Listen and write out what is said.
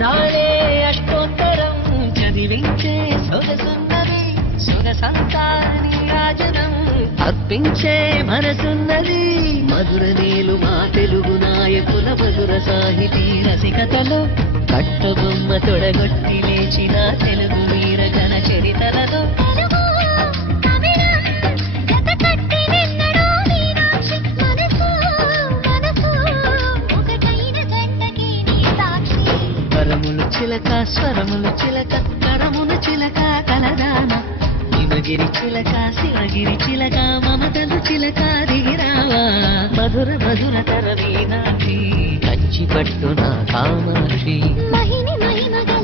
నాడే అష్టోత్తరం చదివించే సొగసున్నది సురసంతాని రాజనం అర్పించే మనసున్నది మధుర నీలు మా తెలుగు నాయకుల మధుర సాహితీ రసికతలో కట్టబొమ్మ తొడగొట్టి లేచిన తెలుగు వీర ఘన చరితలలో చిలక స్వరములు చిలక కరములు చిలక కలదాన హిమగిరి చిలక శివగిరి చిలక మమతలు చిలక దిగిరావా మధుర మధుర తరవీనాక్షి కంచి పట్టున కామాక్షి మహిని మహిమగా